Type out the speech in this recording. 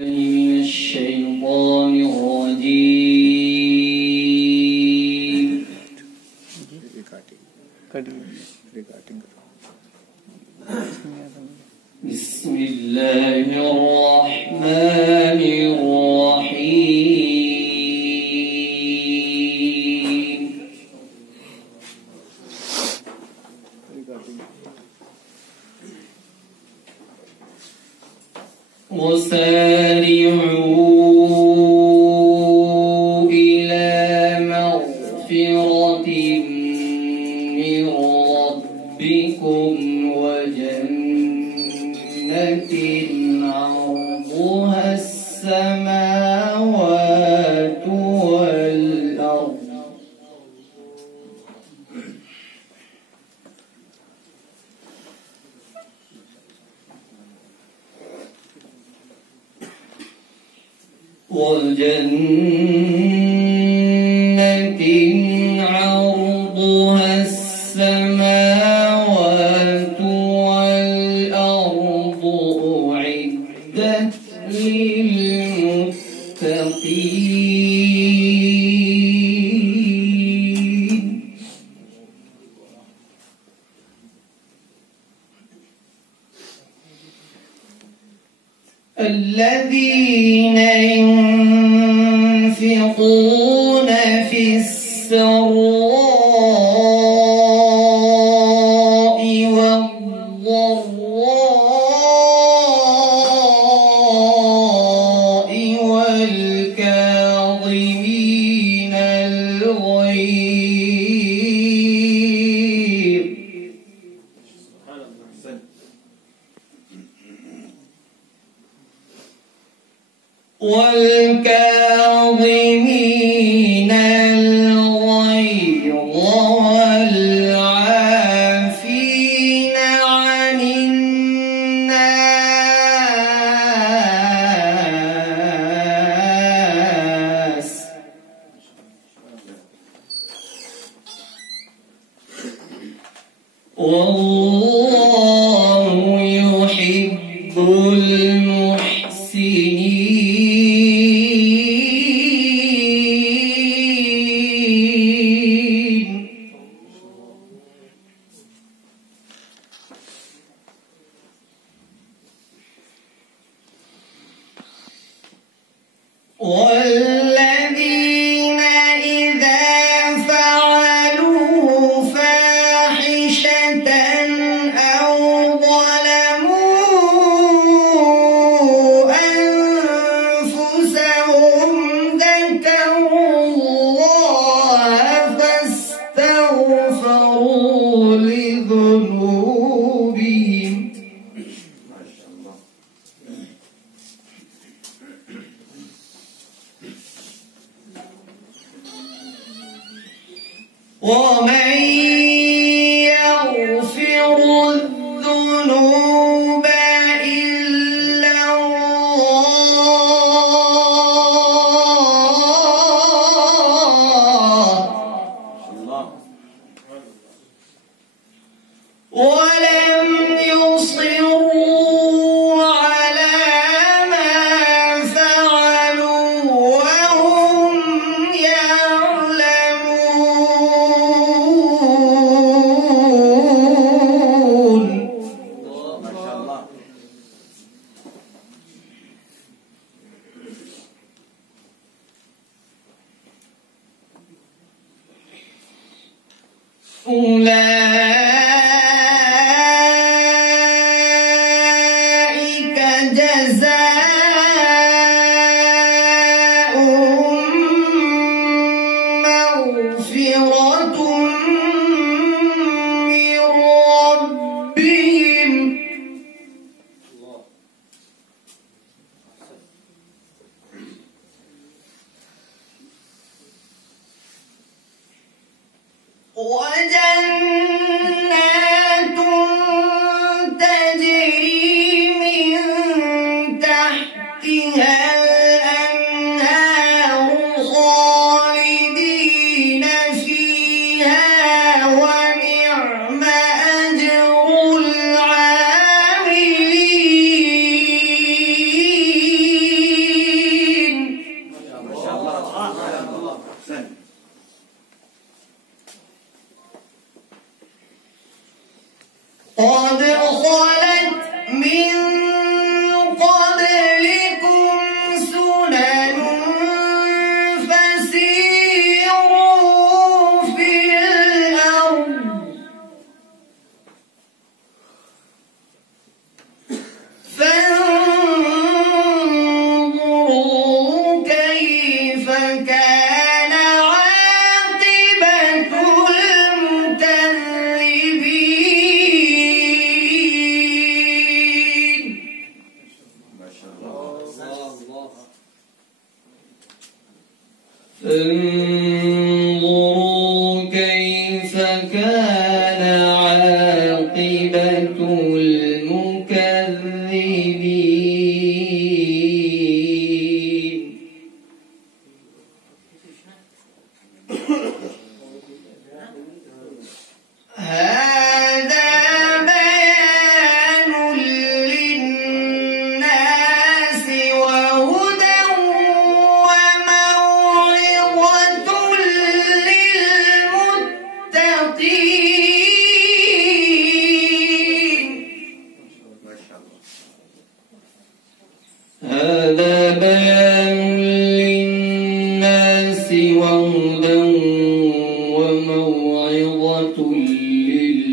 من الشيطان الرجيم. بسم الله الرحمن الرحيم. وسارعوا إلى مغفرة من ربكم وجنة عرضها السماوات والأرض عرضها السماوات والأرض أعدت للمتقين الذين ينفقون في السراء والضراء والكاظمين الغيظ والعافين عن الناس والله يحب المحسنين والذين إذا فعلوا فاحشة أو ظلموا أنفسهم ذكروا الله فاستغفروا لذنوبهم ومن يغفر الذنوب إلا الله ولم يصروا على ما فعلوا وهم يعلمون أولئك المكذبين. هذا بيان للناس وهدى وموعظة للمتقين. هذا بيان للناس وهدى وموعظة للمتقين.